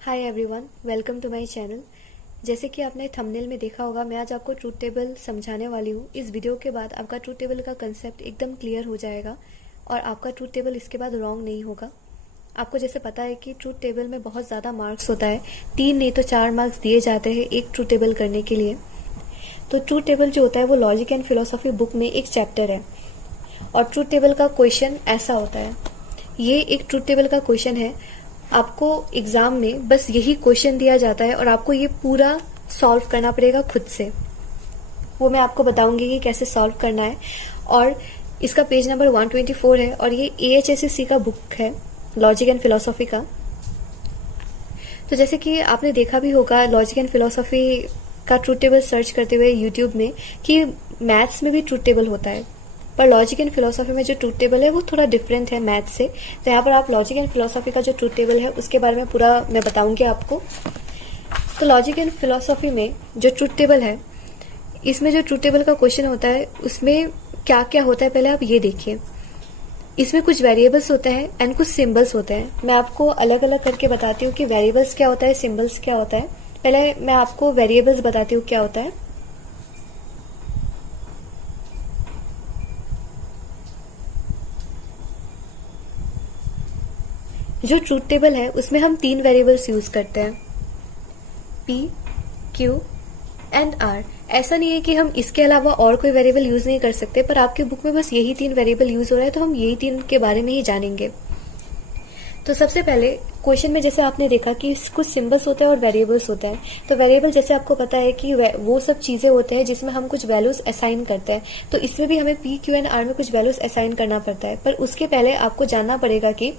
Hi everyone, welcome to my channel. जैसे कि आपने थंबनेल में देखा होगा, मैं आज आपको ट्रूथ टेबल समझाने वाली हूँ। इस वीडियो के बाद आपका ट्रूथ टेबल का कंसेप्ट एकदम क्लियर हो जाएगा और आपका ट्रूथ टेबल इसके बाद रॉन्ग नहीं होगा। आपको जैसे पता है कि ट्रूथ टेबल में बहुत ज़्यादा मार्क्स होता है, 3 नहीं तो 4 मार्क्स दिए जाते हैं एक ट्रूथ टेबल करने के लिए। तो ट्रूथ टेबल जो होता है वो लॉजिक एंड फिलोसफी बुक में एक चैप्टर है और ट्रूथ टेबल का क्वेश्चन ऐसा होता है। ये एक ट्रूथ टेबल का क्वेश्चन है। आपको एग्जाम में बस यही क्वेश्चन दिया जाता है और आपको ये पूरा सॉल्व करना पड़ेगा खुद से। वो मैं आपको बताऊंगी कि कैसे सॉल्व करना है। और इसका पेज नंबर 124 है और ये AHSC का बुक है, लॉजिक एंड फिलोसफी का। तो जैसे कि आपने देखा भी होगा लॉजिक एंड फिलोसफी का ट्रूथ टेबल सर्च करते हुए यूट्यूब में कि मैथ्स में भी ट्रूथ टेबल होता है, पर लॉजिक एंड फिलोसफी में जो ट्रूथ टेबल है वो थोड़ा डिफरेंट है मैथ से। तो यहाँ पर आप लॉजिक एंड फिलोसफी का जो ट्रूथ टेबल है उसके बारे में पूरा मैं बताऊंगी आपको। तो लॉजिक एंड फिलोसफी में जो ट्रूथ टेबल है, इसमें जो ट्रूथ टेबल का क्वेश्चन होता है उसमें क्या क्या होता है पहले आप ये देखिए। इसमें कुछ वेरिएबल्स होते हैं एंड कुछ सिंबल्स होते हैं। मैं आपको अलग अलग करके बताती हूँ कि वेरिएबल्स क्या होता है, सिंबल्स क्या होता है। पहले मैं आपको वेरिएबल्स बताती हूँ क्या होता है। जो ट्रूथ टेबल है उसमें हम 3 वेरिएबल्स यूज करते हैं, P, Q एंड R। ऐसा नहीं है कि हम इसके अलावा और कोई वेरिएबल यूज नहीं कर सकते, पर आपके बुक में बस यही 3 वेरिएबल यूज हो रहा है तो हम यही 3 के बारे में ही जानेंगे। तो सबसे पहले क्वेश्चन में जैसे आपने देखा कि कुछ सिंबल्स होते हैं और वेरिएबल्स होते हैं। तो वेरिएबल जैसे आपको पता है कि वो सब चीजें होते हैं जिसमें हम कुछ वैल्यूज असाइन करते हैं। तो इसमें भी हमें P, Q एंड R में कुछ वैल्यूज असाइन करना पड़ता है। पर उसके पहले आपको जानना पड़ेगा कि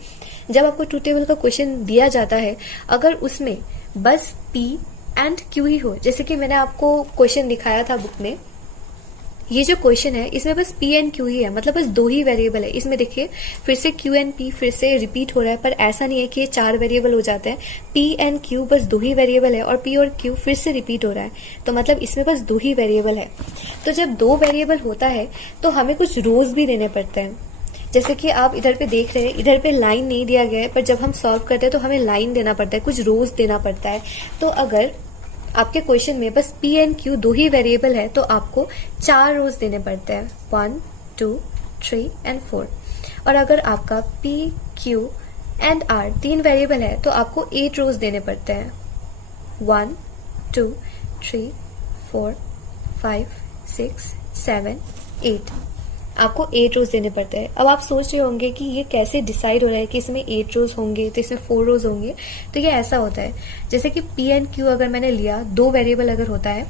जब आपको ट्रूथ टेबल का क्वेश्चन दिया जाता है, अगर उसमें बस P एंड Q ही हो, जैसे कि मैंने आपको क्वेश्चन दिखाया था बुक में, ये जो क्वेश्चन है इसमें बस P एंड Q ही है, मतलब बस 2 ही वेरिएबल है। इसमें देखिए फिर से Q एंड P फिर से रिपीट हो रहा है, पर ऐसा नहीं है कि ये 4 वेरिएबल हो जाते हैं। P एंड Q बस 2 ही वेरिएबल है और P और Q फिर से रिपीट हो रहा है, तो मतलब इसमें बस 2 ही वेरिएबल है। तो जब 2 वेरिएबल होता है तो हमें कुछ रोज भी देने पड़ते हैं। जैसे कि आप इधर पे देख रहे हैं, इधर पे लाइन नहीं दिया गया है, पर जब हम सॉल्व करते हैं तो हमें लाइन देना पड़ता है, कुछ रोज देना पड़ता है। तो अगर आपके क्वेश्चन में बस P and Q 2 he variable है तो आपको 4 रोज देने पड़ते हैं, 1, 2, 3 एंड 4। और अगर आपका P, Q and R 3 variable है तो आपको 8 रोज देने पड़ते हैं, 1, 2, 3, 4, 5, 6, 7, 8। आपको 8 रोज देने पड़ते हैं। अब आप सोच रहे होंगे कि ये कैसे डिसाइड हो रहा है कि इसमें 8 रोज होंगे तो इसमें 4 रोज होंगे। तो ये ऐसा होता है, जैसे कि P एंड Q अगर मैंने लिया, 2 वेरिएबल अगर होता है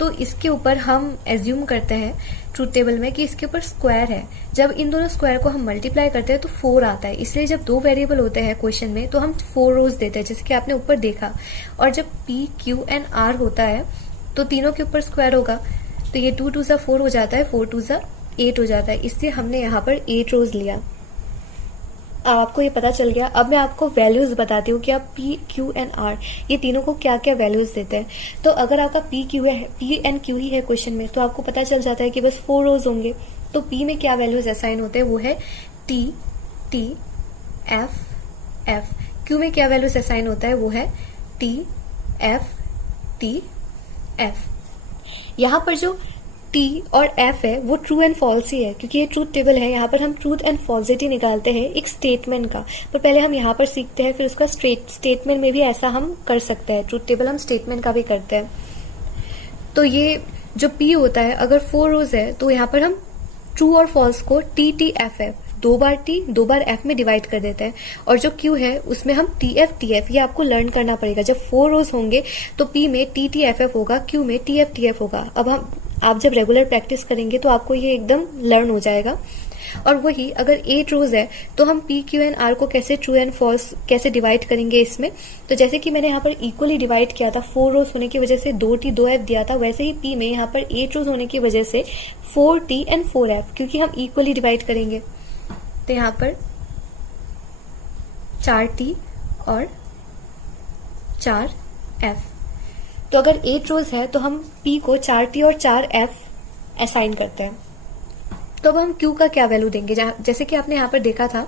तो इसके ऊपर हम एज्यूम करते हैं ट्रूथ टेबल में कि इसके ऊपर स्क्वायर है। जब इन दोनों स्क्वायर को हम मल्टीप्लाई करते हैं तो 4 आता है। इसलिए जब 2 वेरिएबल होते हैं क्वेश्चन में तो हम 4 रोज देते हैं, जैसे कि आपने ऊपर देखा। और जब P, Q एंड R होता है तो तीनों के ऊपर स्क्वायर होगा, तो ये 2 2 4 हो जाता है, 4 2 8 हो जाता है। इसलिए हमने यहाँ पर 8 रोज लिया। अब आपको ये पता चल गया। अब मैं आपको वैल्यूज बताती हूँ कि आप P, Q एंड R ये तीनों को क्या क्या वैल्यूज देते हैं। तो अगर आपका P एंड Q ही है क्वेश्चन में तो आपको पता चल जाता है कि बस 4 रोज होंगे। तो P में क्या वैल्यूज असाइन होते हैं, वो है T, T, F, F। Q में क्या वैल्यूज असाइन होता है, वो है T, F, T, F। यहाँ पर जो T और F है वो ट्रू एंड फॉल्स ही है, क्योंकि ये ट्रूथ टेबल है। यहाँ पर हम ट्रूथ एंड फॉल्सिटी निकालते हैं एक स्टेटमेंट का। पर पहले हम यहाँ पर सीखते हैं, फिर उसका स्टेटमेंट में भी ऐसा हम कर सकते हैं। ट्रूथ टेबल हम स्टेटमेंट का भी करते हैं। तो ये जो P होता है, अगर 4 रोज है तो यहाँ पर हम ट्रू और फॉल्स को T, T, F, F 2 बार T 2 बार F में डिवाइड कर देते हैं। और जो Q है उसमें हम TF, TF ये आपको लर्न करना पड़ेगा। जब 4 रोज होंगे तो P में T, T, F, F होगा, Q में TF, TF होगा। अब आप जब रेगुलर प्रैक्टिस करेंगे तो आपको ये एकदम लर्न हो जाएगा। और वही अगर 8 रोज है तो हम P, Q एंड R को कैसे ट्रू एंड फॉल्स कैसे डिवाइड करेंगे इसमें। तो जैसे कि मैंने यहाँ पर इक्वली डिवाइड किया था, 4 रोज होने की वजह से 2T 2F दिया था, वैसे ही P में यहाँ पर 8 रोज होने की वजह से 4T एंड 4F, क्योंकि हम इक्वली डिवाइड करेंगे। तो यहाँ पर 4T और 4F। तो अगर 8 रोज है तो हम P को 4T और 4F असाइन करते हैं। तो अब हम Q का क्या वैल्यू देंगे, जैसे कि आपने यहाँ पर देखा था,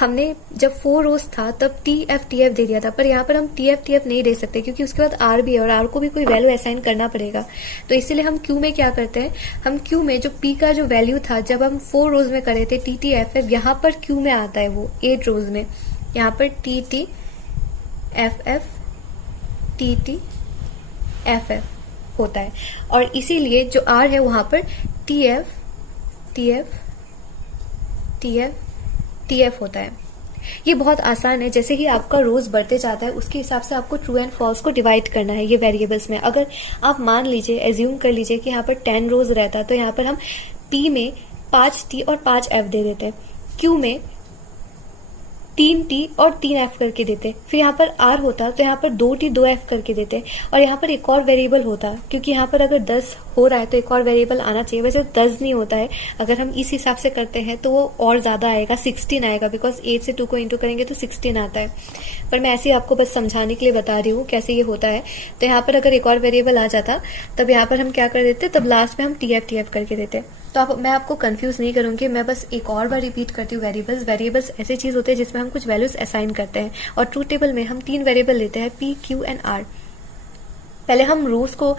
हमने जब 4 रोज था तब TF दे दिया था, पर यहाँ पर हम TF नहीं दे सकते क्योंकि उसके बाद R भी है और R को भी कोई वैल्यू असाइन करना पड़ेगा। तो इसीलिए हम Q में क्या करते हैं, हम Q में जो P का जो वैल्यू था जब हम 4 रोज में करे थे TTFF, यहाँ पर Q में आता है वो 8 रोज में, यहाँ पर TTFF होता है। और इसीलिए जो R है वहां पर TF होता है। ये बहुत आसान है, जैसे ही आपका रोज बढ़ते जाता है उसके हिसाब से आपको ट्रू एंड फॉल्स को डिवाइड करना है ये वेरिएबल्स में। अगर आप मान लीजिए, एज्यूम कर लीजिए कि यहाँ पर 10 रोज रहता, तो यहाँ पर हम P में 5T और 5F दे देते हैं, Q में 3T और 3F करके देते, फिर यहाँ पर R होता तो यहाँ पर 2T 2F करके देते, और यहाँ पर एक और वेरिएबल होता, क्योंकि यहाँ पर अगर 10 हो रहा है तो एक और वेरिएबल आना चाहिए। वैसे 10 नहीं होता है, अगर हम इस हिसाब से करते हैं तो वो और ज्यादा आएगा, 16 आएगा, बिकॉज 8 से 2 को इंटू करेंगे तो 16 आता है। पर मैं ऐसे ही आपको बस समझाने के लिए बता रही हूँ कैसे ये होता है। तो यहाँ पर अगर एक और वेरिएबल आ जाता तब यहाँ पर हम क्या कर देते, तब लास्ट में हम TF करके देते। तो मैं आपको कंफ्यूज नहीं करूंगी, मैं बस एक और बार रिपीट करती हूँ। वेरिएबल्स ऐसी चीज होते हैं जिसमें हम कुछ वैल्यूज असाइन करते हैं, और ट्रूथ टेबल में हम 3 वेरिएबल लेते हैं, P, Q एंड R। पहले हम रोज को,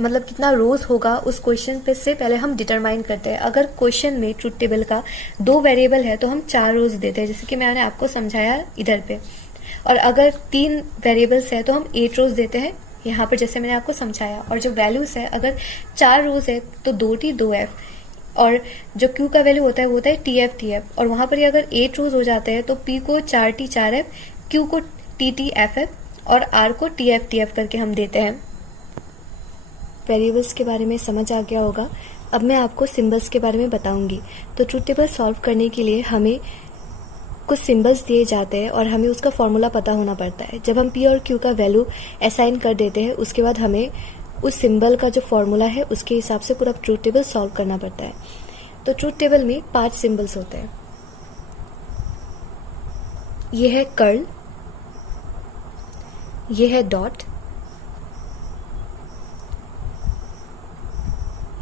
मतलब कितना रोज होगा उस क्वेश्चन पे से पहले हम डिटरमाइन करते हैं। अगर क्वेश्चन में ट्रूथ टेबल का 2 वेरिएबल है तो हम 4 रोज देते हैं, जैसे कि मैंने आपको समझाया इधर पे। और अगर 3 वेरिएबल्स है तो हम 8 रोज देते हैं यहाँ पर, जैसे मैंने आपको समझाया। और जो वैल्यूज है, अगर 4 रोज है तो 2T 2F, और जो Q का वैल्यू होता है वो होता है TF, और वहां पर अगर 8 रोज हो जाते हैं तो P को 4T 4F, Q को TTFF और R को TF करके हम देते हैं। वेरिएबल्स के बारे में समझ आ गया होगा। अब मैं आपको सिंबल्स के बारे में बताऊंगी। तो ट्रूथ टेबल सॉल्व करने के लिए हमें कुछ सिंबल्स दिए जाते हैं और हमें उसका फॉर्मूला पता होना पड़ता है। जब हम P और Q का वैल्यू असाइन कर देते हैं उसके बाद हमें उस सिंबल का जो फॉर्मूला है उसके हिसाब से पूरा ट्रूथ टेबल सॉल्व करना पड़ता है। तो ट्रूथ टेबल में 5 सिंबल्स होते हैं। ये है कर्ल, ये है डॉट,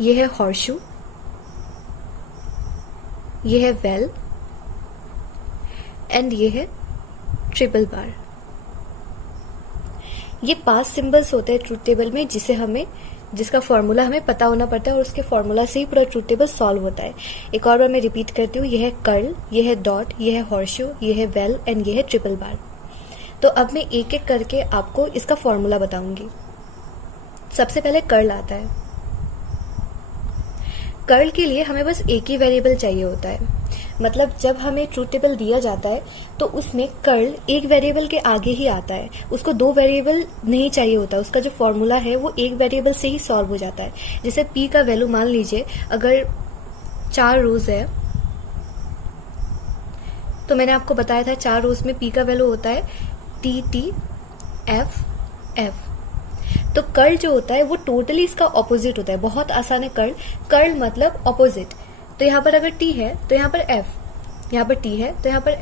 ये है हॉर्शू, ये है वेल एंड ये है ट्रिपल बार। ये 5 सिंबल्स होते हैं ट्रूथ टेबल में जिसका फॉर्मूला हमें पता होना पड़ता है, और उसके फॉर्मूला से ही पूरा ट्रूथ टेबल सॉल्व होता है। एक और बार मैं रिपीट करती हूँ, ये है कर्ल, ये है डॉट, ये है हॉर्शू, ये है वेल एंड ये है ट्रिपल बार। तो अब मैं एक एक करके आपको इसका फॉर्मूला बताऊंगी। सबसे पहले कर्ल आता है। कर्ल के लिए हमें बस एक ही वेरिएबल चाहिए होता है, मतलब जब हमें ट्रूथ टेबल दिया जाता है तो उसमें कर्ल एक वेरिएबल के आगे ही आता है, उसको 2 वेरिएबल नहीं चाहिए होता। उसका जो फॉर्मूला है वो एक वेरिएबल से ही सॉल्व हो जाता है। जैसे P का वैल्यू मान लीजिए अगर 4 रोज है, तो मैंने आपको बताया था 4 रोज में P का वैल्यू होता है TTFF। तो कर्ल जो होता है वो टोटली इसका ऑपोजिट होता है। बहुत आसान है कर्ल मतलब ऑपोजिट। तो यहाँ पर अगर T है तो यहाँ पर F, यहाँ पर T है तो यहाँ पर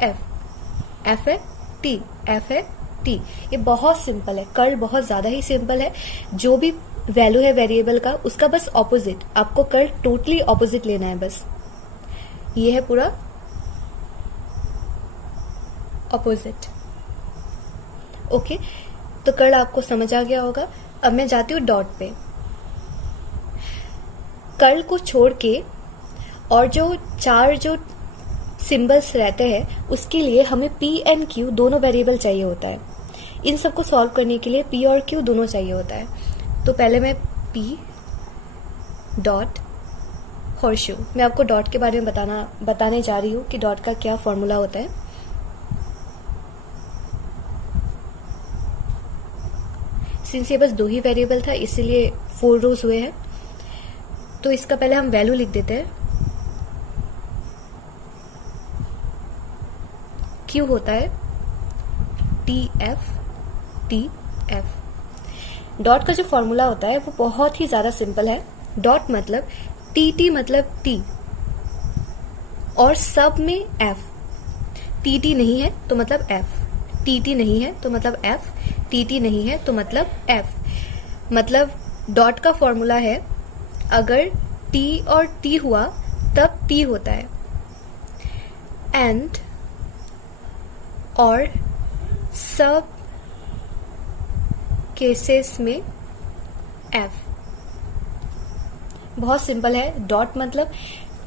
F है T, F है T। ये बहुत सिंपल है, कर्ल बहुत ज्यादा ही सिंपल है। जो भी वैल्यू है वेरिएबल का उसका बस ऑपोजिट, आपको कर्ल टोटली ऑपोजिट लेना है बस। ये है पूरा ऑपोजिट। ओके, तो कर्ल आपको समझ आ गया होगा। अब मैं जाती हूँ डॉट पे। कर्ल को छोड़ के और जो 4 जो सिंबल्स रहते हैं उसके लिए हमें P एंड Q दोनों वेरिएबल चाहिए होता है। इन सबको सॉल्व करने के लिए P और Q दोनों चाहिए होता है। तो पहले मैं P डॉट हॉर्शू, मैं आपको डॉट के बारे में बताने जा रही हूँ कि डॉट का क्या फॉर्मूला होता है। सिंस ये बस 2 ही वेरिएबल था इसीलिए 4 रोज हुए हैं, तो इसका पहले हम वैल्यू लिख देते हैं। Q होता है TF। डॉट का जो फॉर्मूला होता है वो बहुत ही ज्यादा सिंपल है। डॉट मतलब TT मतलब T और सब में F। TT नहीं है तो मतलब F, TT नहीं है तो मतलब F, TT नहीं है तो मतलब F। मतलब डॉट का फॉर्मूला है अगर T और T हुआ तब टी होता है, एंड और सब केसेस में एफ। बहुत सिंपल है। डॉट मतलब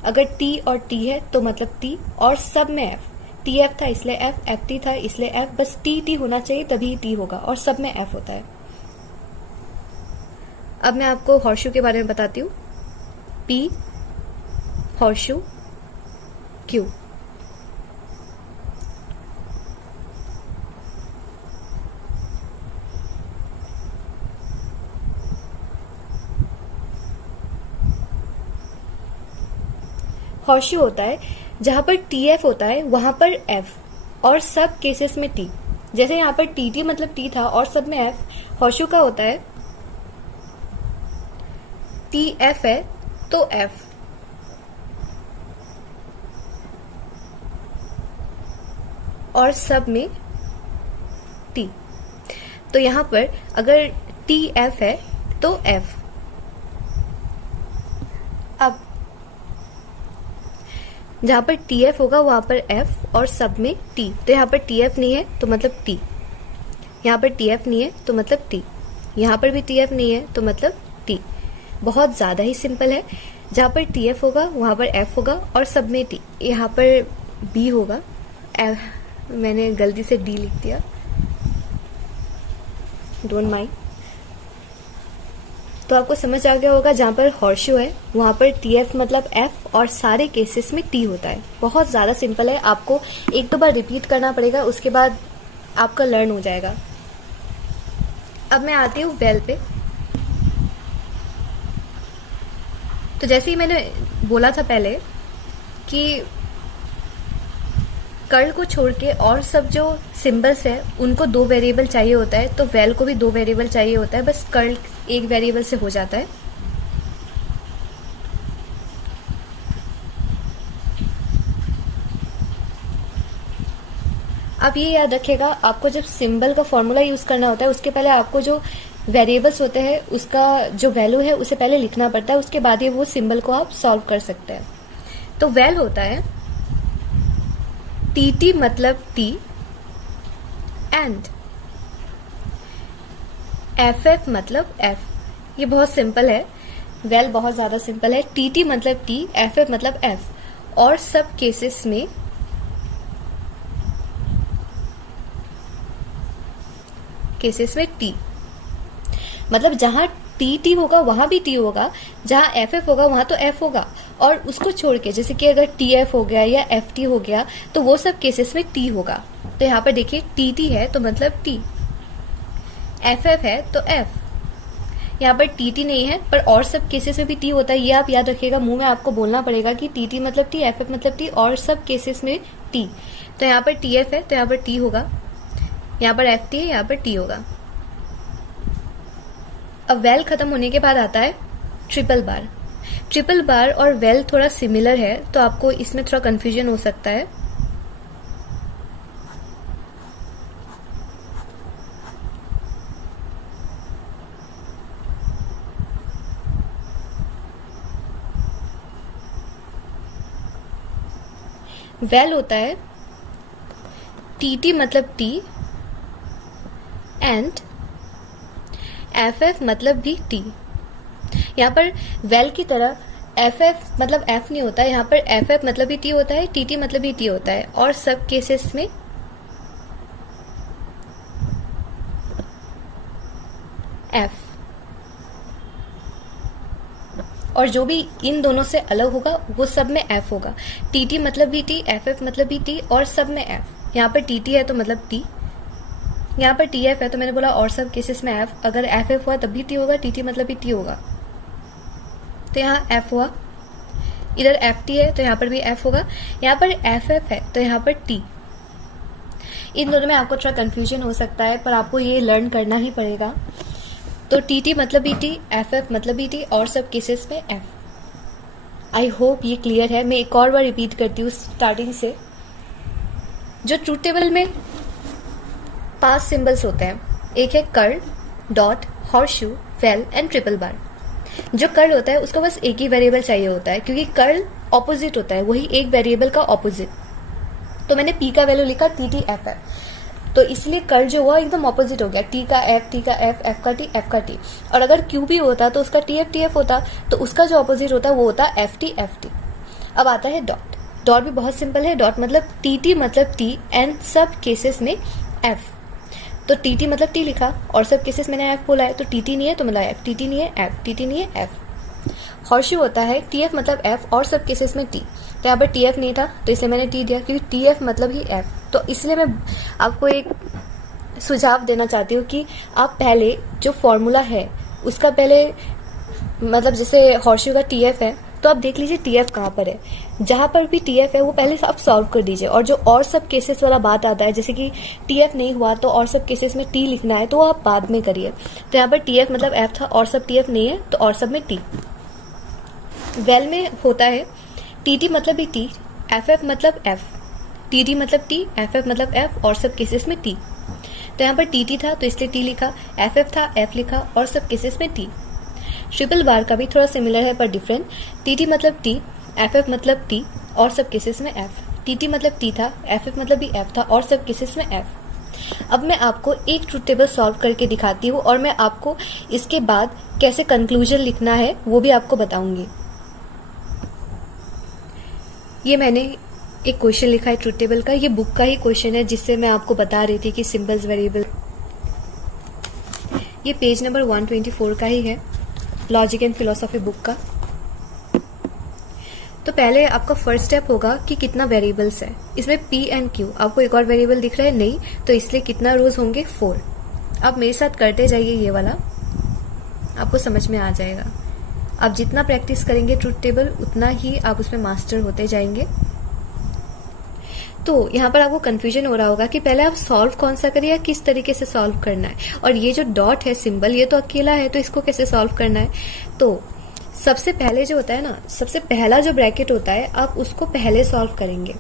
अगर टी और टी है तो मतलब टी, और सब में एफ। टी एफ था इसलिए एफ, एफ टी था इसलिए एफ, बस टी टी होना चाहिए तभी टी होगा, और सब में एफ होता है। अब मैं आपको हॉर्शू के बारे में बताती हूँ। P horseshoe Q. हॉर्शू होता है जहां पर टी एफ होता है वहां पर एफ, और सब केसेस में टी। जैसे यहां पर टी टी मतलब टी था और सब में एफ। हॉर्शू का होता है टी एफ है तो एफ, और सब में टी। तो यहां पर अगर टी एफ है तो एफ। अब जहां पर टी एफ होगा वहां पर एफ और सब में टी। तो यहां पर टी एफ नहीं है तो मतलब टी, यहां पर टी एफ नहीं है तो मतलब टी, यहां पर भी टी एफ नहीं है तो मतलब टी। बहुत ज्यादा ही सिंपल है। जहां पर टी एफ होगा वहां पर एफ होगा और सब में टी। यहां पर बी होगा, मैंने गलती से डी लिख दिया, डोंट माइंड। तो आपको समझ आ गया होगा जहां पर हॉर्शू है वहां पर टी एफ मतलब एफ और सारे केसेस में टी होता है। बहुत ज्यादा सिंपल है, आपको एक दो बार रिपीट करना पड़ेगा, उसके बाद आपका लर्न हो जाएगा। अब मैं आती हूँ वेल पे। तो जैसे ही मैंने बोला था पहले कि कर्ल को छोड़ के और सब जो सिंबल्स है उनको दो वेरिएबल चाहिए होता है, तो वेल को भी दो वेरिएबल चाहिए होता है, बस कर्ल एक वेरिएबल से हो जाता है। आप ये याद रखिएगा, आपको जब सिंबल का फॉर्मूला यूज करना होता है उसके पहले आपको जो वेरिएबल्स होते हैं उसका जो वैल्यू है उसे पहले लिखना पड़ता है, उसके बाद ही वो सिंबल को आप सॉल्व कर सकते हैं। तो वेल होता है टी टी मतलब टी, एंड एफ एफ मतलब एफ। ये बहुत सिंपल है, वेल बहुत ज्यादा सिंपल है। टी टी मतलब टी, एफ एफ मतलब एफ, और सब केसेस में टी। मतलब जहां टी टी होगा वहां भी टी होगा, जहां एफ एफ होगा वहां तो एफ होगा, और उसको छोड़ के जैसे कि अगर टी एफ हो गया या एफ टी हो गया तो वो सब केसेस में टी होगा। तो यहाँ पर देखिए टी टी है तो मतलब टी, एफ एफ है तो एफ। यहाँ पर टी टी नहीं है पर और सब केसेस में भी टी होता है, ये आप याद रखिएगा। मुंह में आपको बोलना पड़ेगा कि टी टी मतलब टी, एफ एफ मतलब टी, और सब केसेस में टी। तो यहाँ पर टी एफ है तो यहाँ पर टी होगा, यहाँ पर एफ टी है यहाँ पर टी होगा। अब वेल खत्म होने के बाद आता है ट्रिपल बार। ट्रिपल बार और वेल थोड़ा सिमिलर है तो आपको इसमें थोड़ा कंफ्यूजन हो सकता है। वेल होता है टी टी मतलब टी, एंड एफ एफ मतलब भी टी। यहाँ पर वेल की तरह एफ एफ मतलब एफ नहीं होता है, यहाँ पर एफ एफ मतलब भी टी होता है, टी टी मतलब भी टी होता है, और सब केसेस में एफ। और जो भी इन दोनों से अलग होगा वो सब में एफ होगा। टी टी मतलब भी टी, एफ एफ मतलब भी टी, और सब में एफ। यहाँ पर टी टी है तो मतलब टी, यहाँ पर टी एफ है तो मैंने बोला और सब केसेस में एफ। अगर एफ एफ हुआ तब भी टी होगा, टी टी मतलब भी टी होगा। तो यहाँ एफ हुआ, इधर एफ टी है तो यहाँ पर भी एफ होगा, यहाँ पर एफ एफ है तो यहाँ पर टी। इन दोनों में आपको थोड़ा कंफ्यूजन हो सकता है पर आपको ये लर्न करना ही पड़ेगा। तो टी टी मतलब भी टी, एफ एफ मतलब भी टी, और सब केसेस में एफ। आई होप ये क्लियर है। मैं एक और बार रिपीट करती हूँ स्टार्टिंग से। जो ट्रूथ टेबल में 5 सिंबल्स होते हैं, एक है curl, dot, horseshoe, well and triple bar. जो कर्ल होता है उसको बस एक ही वेरिएबल चाहिए होता है, क्योंकि कर्ल ऑपोजिट होता है, वही एक वेरिएबल का ऑपोजिट। तो मैंने p का वैल्यू लिखा TTFF, तो इसलिए कर जो हुआ एकदम ऑपोजिट हो गया, t का f, f का t। और अगर q भी होता तो उसका TF होता, तो उसका जो ऑपोजिट होता वो होता FT। अब आता है डॉट भी बहुत सिंपल है। डॉट मतलब TT मतलब t एंड सब केसेस में f। तो TT मतलब t लिखा और सब केसेस मैंने f बोला है, तो TT नहीं है तो मतलब f, TT नहीं है f, TT नहीं है f। हॉर्शू होता है TF मतलब f और सब केसेस में t, तो यहाँ पर TF नहीं था तो इसलिए मैंने t दिया, क्योंकि TF मतलब ही f। तो इसलिए मैं आपको एक सुझाव देना चाहती हूँ कि आप पहले जो फॉर्मूला है उसका पहले, मतलब जैसे हॉर्शू का TF है तो आप देख लीजिए TF कहाँ पर है, जहां पर भी TF है वो पहले आप सॉल्व कर दीजिए। और जो और सब केसेस वाला बात आता है, जैसे कि TF नहीं हुआ तो और सब केसेस में T लिखना है, तो वो आप बाद में करिए। तो यहाँ पर TF मतलब F था और सब TF नहीं है तो और सब में T। वेल में होता है TT मतलब भी T, FF मतलब F, TT मतलब T, FF मतलब F और सब केसेस में T। तो यहाँ पर TT था तो इसलिए T लिखा, FF था F लिखा और सब केसेस में T। ट्रिपल बार का भी थोड़ा सिमिलर है पर डिफरेंट। TT मतलब T, FF मतलब T और सब केसेस में F। TT मतलब T था, FF मतलब भी F था और सब केसेस में F। अब मैं आपको एक ट्रूथ टेबल सॉल्व करके दिखाती हूँ और मैं आपको इसके बाद कैसे कंक्लूजन लिखना है वो भी आपको बताऊंगी। ये मैंने एक क्वेश्चन लिखा है ट्रूथ टेबल का, ये बुक का ही क्वेश्चन है जिससे मैं आपको बता रही थी कि सिंबल्स वेरिएबल। ये पेज नंबर 124 का ही है, लॉजिक एंड फिलोसॉफी बुक का। तो पहले आपका फर्स्ट स्टेप होगा कि कितना वेरिएबल्स है इसमें, P एंड Q। आपको एक और वेरिएबल दिख रहा है नहीं, तो इसलिए कितना रोज होंगे 4। आप मेरे साथ करते जाइए, ये वाला आपको समझ में आ जाएगा। आप जितना प्रैक्टिस करेंगे ट्रूथ टेबल उतना ही आप उसमें मास्टर होते जाएंगे। तो यहाँ पर आपको कंफ्यूजन हो रहा होगा कि पहले आप सॉल्व कौन सा करिए या किस तरीके से सॉल्व करना है, और ये जो डॉट है सिंबल ये तो अकेला है तो इसको कैसे सॉल्व करना है। तो सबसे पहले जो होता है ना, सबसे पहला जो ब्रैकेट होता है आप उसको पहले सॉल्व करेंगे,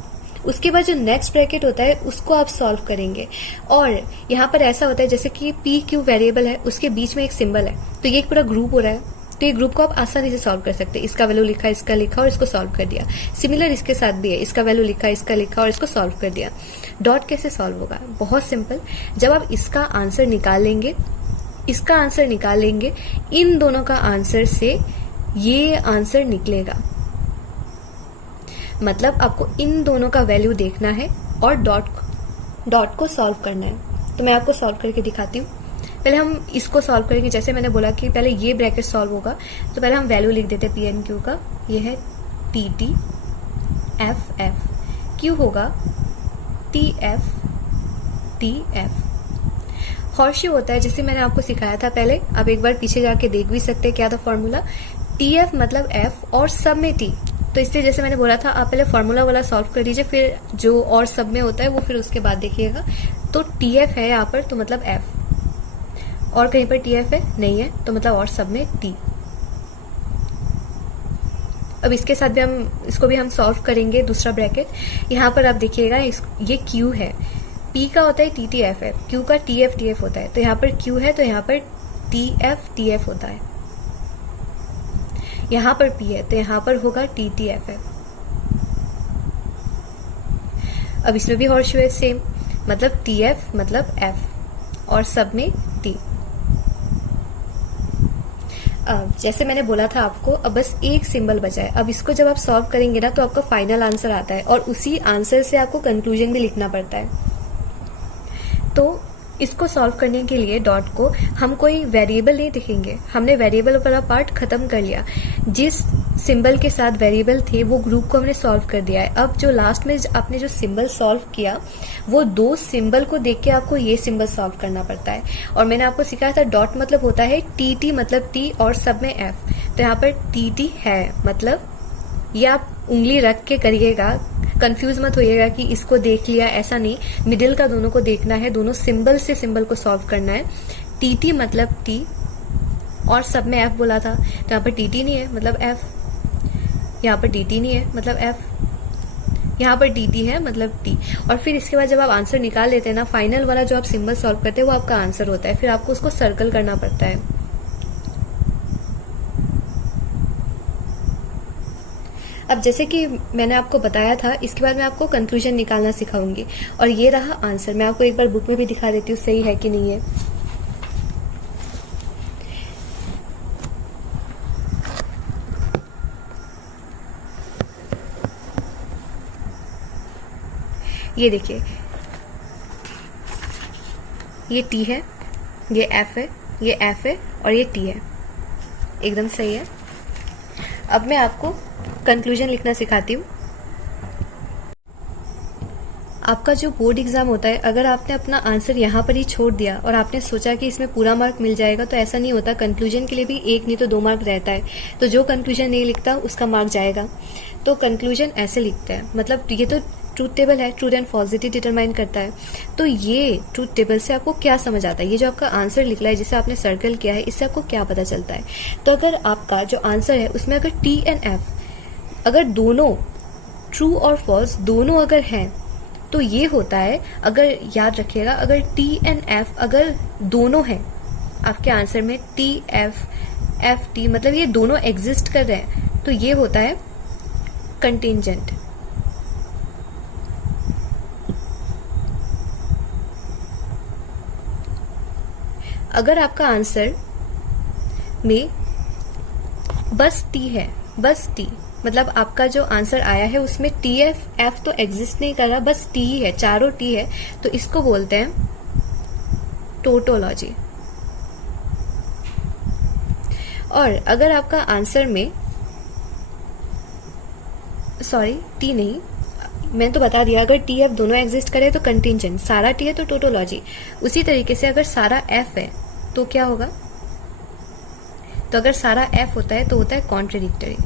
उसके बाद जो नेक्स्ट ब्रैकेट होता है उसको आप सॉल्व करेंगे। और यहाँ पर ऐसा होता है जैसे कि PQ वेरिएबल है, उसके बीच में एक सिंबल है तो ये एक पूरा ग्रुप हो रहा है, तो ये ग्रुप को आप आसानी से सॉल्व कर सकते हैं। इसका वैल्यू लिखा, इसका लिखा और इसको सॉल्व कर दिया। सिमिलर इसके साथ भी है, इसका वैल्यू लिखा, इसका लिखा और इसको सॉल्व कर दिया। डॉट कैसे सॉल्व होगा, बहुत सिंपल। जब आप इसका आंसर निकालेंगे, इसका आंसर निकालेंगे, इन दोनों का आंसर से ये आंसर निकलेगा। मतलब आपको इन दोनों का वैल्यू देखना है और डॉट को सॉल्व करना है। तो मैं आपको सॉल्व करके दिखाती हूँ। पहले हम इसको सॉल्व करेंगे, जैसे मैंने बोला कि पहले ये ब्रैकेट सॉल्व होगा, तो पहले हम वैल्यू लिख देते हैं P एंड Q का। ये है TT FF, Q होगा TF TF। हॉर्शू होता है जैसे मैंने आपको सिखाया था पहले, आप एक बार पीछे जाके देख भी सकते हैं क्या था फॉर्मूला। TF मतलब F और सब में T, तो इसलिए जैसे मैंने बोला था आप पहले फॉर्मूला वाला सॉल्व कर दीजिए, फिर जो और सब में होता है वो फिर उसके बाद देखिएगा। तो TF है यहाँ पर तो मतलब F, और कहीं पर TF है नहीं है तो मतलब और सब में T। अब इसके साथ भी हम इसको भी हम सॉल्व करेंगे दूसरा ब्रैकेट। यहाँ पर आप देखिएगा ये Q है, P का होता है TTFF, Q का TF होता है। तो यहाँ पर Q है तो यहाँ पर TF होता है। यहाँ पर P है तो यहाँ पर होगा TTFF। अब इसमें भी हॉर्शू है सेम, मतलब TF मतलब F और सब में T। अब जैसे मैंने बोला था आपको, अब बस एक सिंबल बचा है। अब इसको जब आप सॉल्व करेंगे ना तो आपका फाइनल आंसर आता है और उसी आंसर से आपको कंक्लूजन भी लिखना पड़ता है। तो इसको सॉल्व करने के लिए डॉट को हम कोई वेरिएबल नहीं लिखेंगे, हमने वेरिएबल वाला पार्ट खत्म कर लिया। जिस सिंबल के साथ वेरिएबल थे वो ग्रुप को हमने सॉल्व कर दिया है। अब जो लास्ट में आपने जो सिंबल सॉल्व किया वो दो सिंबल को देख के आपको ये सिंबल सॉल्व करना पड़ता है। और मैंने आपको सिखाया था डॉट मतलब होता है TT मतलब T और सब में F। तो यहाँ पर TT है मतलब ये आप उंगली रख के करिएगा, कंफ्यूज मत होइएगा कि इसको देख लिया, ऐसा नहीं। मिडिल का दोनों को देखना है, दोनों सिंबल से सिंबल को सॉल्व करना है। TT मतलब T और सब में F बोला था, तो यहाँ पर TT नहीं है मतलब F, यहाँ पर TT नहीं है मतलब F, यहाँ पर TT है मतलब T। और फिर इसके बाद जब आप आंसर निकाल लेते हैं ना, फाइनल वाला जो आप सिंबल सॉल्व करते हैं वो आपका आंसर होता है। फिर आपको उसको सर्कल करना पड़ता है। अब जैसे कि मैंने आपको बताया था, इसके बाद मैं आपको कंक्लूजन निकालना सिखाऊंगी, और ये रहा आंसर। मैं आपको एक बार बुक में भी दिखा देती हूँ सही है कि नहीं है। ये देखिए, ये टी है, ये एफ है, ये एफ है और ये टी है। एकदम सही है। अब मैं आपको कंक्लूजन लिखना सिखाती हूँ। आपका जो बोर्ड एग्जाम होता है, अगर आपने अपना आंसर यहाँ पर ही छोड़ दिया और आपने सोचा कि इसमें पूरा मार्क मिल जाएगा, तो ऐसा नहीं होता। कंक्लूजन के लिए भी 1 नहीं तो 2 मार्क रहता है। तो जो कंक्लूजन नहीं लिखता उसका मार्क जाएगा। तो कंक्लूजन ऐसे लिखते हैं, मतलब ये तो ट्रूथ टेबल है, ट्रूथ एंड फॉल्सिटी डिटरमाइन करता है। तो ये ट्रूथ टेबल से आपको क्या समझ आता है, ये जो आपका आंसर निकला है जिसे आपने सर्कल किया है, इससे आपको क्या पता चलता है। तो अगर आपका जो आंसर है उसमें अगर टी एंड एफ अगर दोनों ट्रू और फॉल्स दोनों अगर हैं, तो ये होता है, अगर याद रखिएगा, अगर टी एंड एफ अगर दोनों हैं आपके आंसर में, टी एफ एफ टी, मतलब ये दोनों एग्जिस्ट कर रहे हैं, तो ये होता है कंटिंजेंट। अगर आपका आंसर में बस टी है, बस टी, मतलब आपका जो आंसर आया है उसमें टी एफ एफ तो एग्जिस्ट नहीं कर रहा, बस टी ही है, चारों टी है, तो इसको बोलते हैं टोटोलॉजी। और अगर आपका आंसर में, सॉरी टी नहीं, मैंने तो बता दिया, अगर टी एफ दोनों एग्जिस्ट करे तो कंटिंजेंट, सारा टी है तो टोटोलॉजी। उसी तरीके से अगर सारा एफ है तो क्या होगा, तो अगर सारा एफ होता है तो होता है कॉन्ट्रडिक्टरी।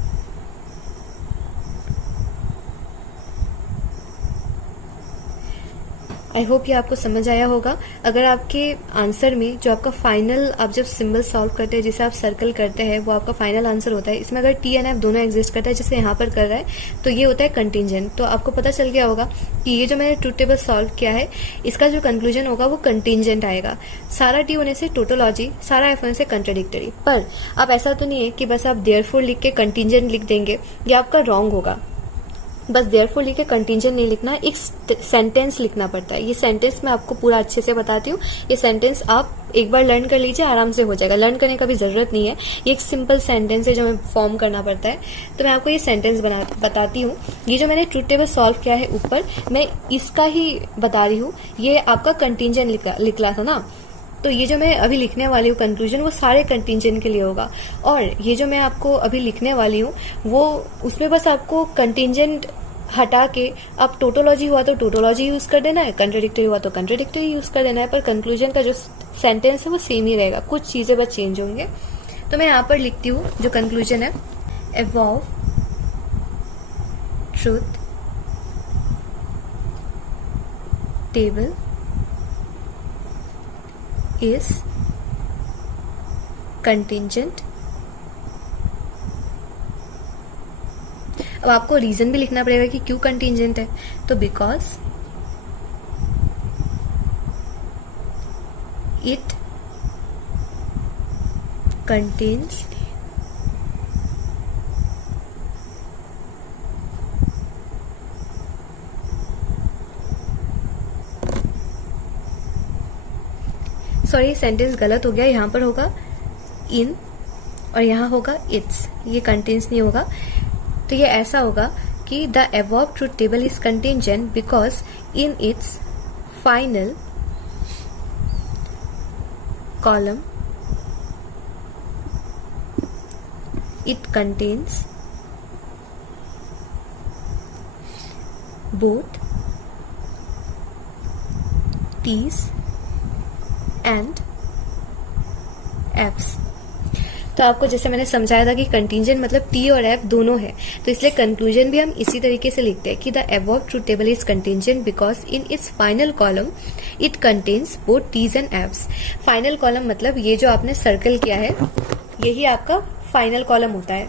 आई होप ये आपको समझ आया होगा। अगर आपके आंसर में जो आपका फाइनल, आप जब सिंबल सॉल्व करते हैं, जिसे आप सर्कल करते हैं, वो आपका फाइनल आंसर होता है। इसमें अगर टी एंड एफ दोनों एग्जिस्ट करता है, जैसे यहाँ पर कर रहा है, तो ये होता है कंटिंजेंट। तो आपको पता चल गया होगा कि ये जो मैंने ट्रूथ टेबल सॉल्व किया है, इसका जो कंक्लूजन होगा वो कंटिंजेंट आएगा। सारा टी होने से टोटोलॉजी, सारा एफ होने से कंट्राडिक्टरी। पर अब ऐसा तो नहीं है कि बस आप देयरफॉर लिख के कंटिंजेंट लिख देंगे, ये आपका रॉन्ग होगा। बस देयरफॉर लिख के कंटिंजेंट नहीं लिखना, एक सेंटेंस लिखना पड़ता है। ये सेंटेंस मैं आपको पूरा अच्छे से बताती हूँ। ये सेंटेंस आप एक बार लर्न कर लीजिए, आराम से हो जाएगा। लर्न करने का भी जरूरत नहीं है, ये एक सिंपल सेंटेंस है जो हमें फॉर्म करना पड़ता है। तो मैं आपको ये सेंटेंस बताती हूँ। ये जो मैंने ट्रूथ टेबल सॉल्व किया है ऊपर, मैं इसका ही बता रही हूँ। ये आपका कंटिंजेंट लिखला था ना, तो ये जो मैं अभी लिखने वाली हूँ कंक्लूजन, वो सारे कंटिंजेंट के लिए होगा। और ये जो मैं आपको अभी लिखने वाली हूँ, वो उसमें बस आपको कंटिंजेंट हटा के अब टोटोलॉजी हुआ तो टोटोलॉजी यूज कर देना है, कंट्राडिक्टरी हुआ तो कंट्राडिक्टरी यूज कर देना है। पर कंक्लूजन का जो सेंटेंस है वो सेम ही रहेगा, कुछ चीजें बस चेंज होंगे। तो मैं यहाँ पर लिखती हूँ जो कंक्लूजन है, evolve truth table is contingent। अब आपको रीजन भी लिखना पड़ेगा कि क्यों कंटिंजेंट है। तो because it contains sorry, sentence गलत हो गया। यहां पर होगा इन और यहां होगा इट्स, ये कंटेन्स नहीं होगा। तो ये ऐसा होगा कि the above truth table is contingent because in its final column it contains both T's and F's। तो आपको जैसे मैंने समझाया था कि कंटिंजेंट मतलब टी और एफ दोनों है, तो इसलिए कंक्लूजन भी हम इसी तरीके से लिखते हैं कि the above truth table is contingent because in its final column it contains both Ts and Fs. Final column मतलब ये जो आपने सर्कल किया है, यही आपका फाइनल कॉलम होता है।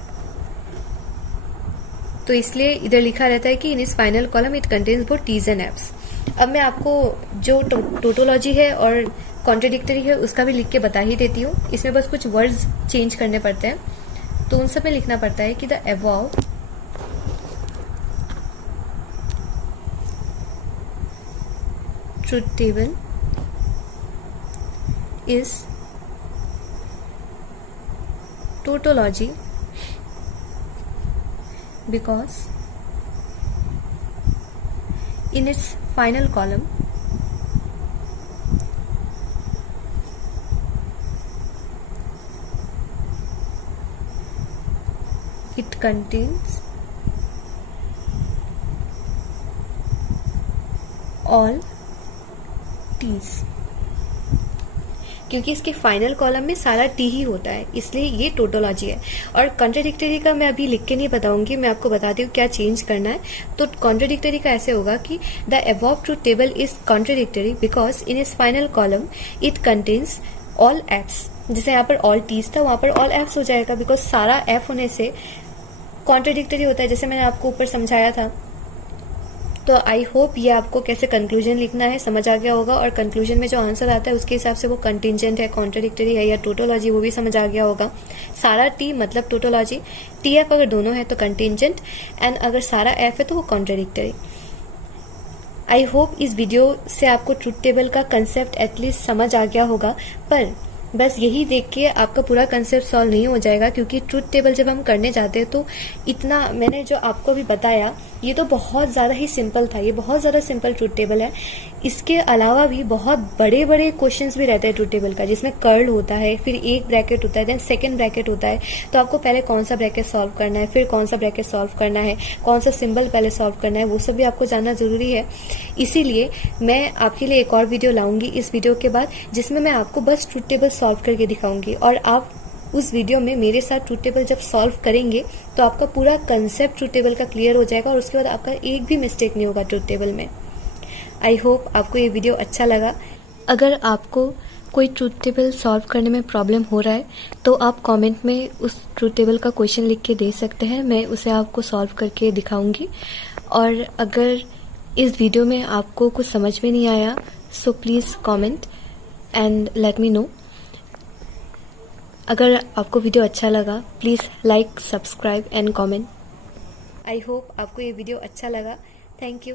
तो इसलिए इधर लिखा रहता है कि इन इस final column it contains both Ts and Fs. अब मैं आपको जो टोटोलॉजी है और कॉन्ट्रडिक्टरी है उसका भी लिख के बता ही देती हूँ। इसमें बस कुछ वर्ड्स चेंज करने पड़ते हैं, तो उन सब में लिखना पड़ता है कि the above truth table is tautology because in its final column it contains all t's। क्योंकि इसके फाइनल कॉलम में सारा टी ही होता है, इसलिए ये टोटोलॉजी है। और कॉन्ट्राडिक्टरी का मैं अभी लिख के नहीं बताऊंगी, मैं आपको बताती हूँ क्या चेंज करना है। तो कॉन्ट्राडिक्टरी का ऐसे होगा कि the above truth table is contradictory because in is final column it contains all Fs. जैसे यहाँ पर ऑल टीज था, वहां पर ऑल एफ्स हो जाएगा बिकॉज सारा एफ होने से कॉन्ट्राडिक्टरी होता है, जैसे मैंने आपको ऊपर समझाया था। तो आई होप ये आपको कैसे कंक्लूजन लिखना है समझ आ गया होगा, और कंक्लूजन में जो आंसर आता है उसके हिसाब से वो कंटिंजेंट है, कॉन्ट्राडिक्टरी है या टोटोलॉजी, वो भी समझ आ गया होगा। सारा टी मतलब टोटोलॉजी, टी एफ अगर दोनों है तो कंटिंजेंट, एंड अगर सारा एफ है तो वो कॉन्ट्राडिक्टरी। आई होप इस वीडियो से आपको ट्रूथ टेबल का कंसेप्ट एटलीस्ट समझ आ गया होगा, पर बस यही देख के आपका पूरा कंसेप्ट सॉल्व नहीं हो जाएगा, क्योंकि ट्रूथ टेबल जब हम करने जाते हैं तो इतना मैंने जो आपको अभी बताया ये तो बहुत ज़्यादा ही सिंपल था, ये बहुत ज़्यादा सिंपल ट्रूथ टेबल है। इसके अलावा भी बहुत बड़े बड़े क्वेश्चंस भी रहते हैं ट्रूथ टेबल का, जिसमें कर्ल होता है, फिर एक ब्रैकेट होता है, देन सेकंड ब्रैकेट होता है। तो आपको पहले कौन सा ब्रैकेट सॉल्व करना है, फिर कौन सा ब्रैकेट सॉल्व करना है, कौन सा सिंबल पहले सॉल्व करना है, वो सब भी आपको जानना जरूरी है। इसीलिए मैं आपके लिए एक और वीडियो लाऊंगी इस वीडियो के बाद, जिसमें मैं आपको बस ट्रूथ टेबल सॉल्व करके दिखाऊंगी, और आप उस वीडियो में मेरे साथ ट्रूथ टेबल जब सॉल्व करेंगे तो आपका पूरा कंसेप्ट ट्रूथ टेबल का क्लियर हो जाएगा, और उसके बाद आपका एक भी मिस्टेक नहीं होगा ट्रूथ टेबल में। आई होप आपको ये वीडियो अच्छा लगा। अगर आपको कोई ट्रूथ टेबल सॉल्व करने में प्रॉब्लम हो रहा है तो आप कमेंट में उस ट्रूथ टेबल का क्वेश्चन लिख के दे सकते हैं, मैं उसे आपको सॉल्व करके दिखाऊंगी। और अगर इस वीडियो में आपको कुछ समझ में नहीं आया so please comment and let me know. अगर आपको वीडियो अच्छा लगा please like, subscribe and comment. I hope आपको ये वीडियो अच्छा लगा। Thank you.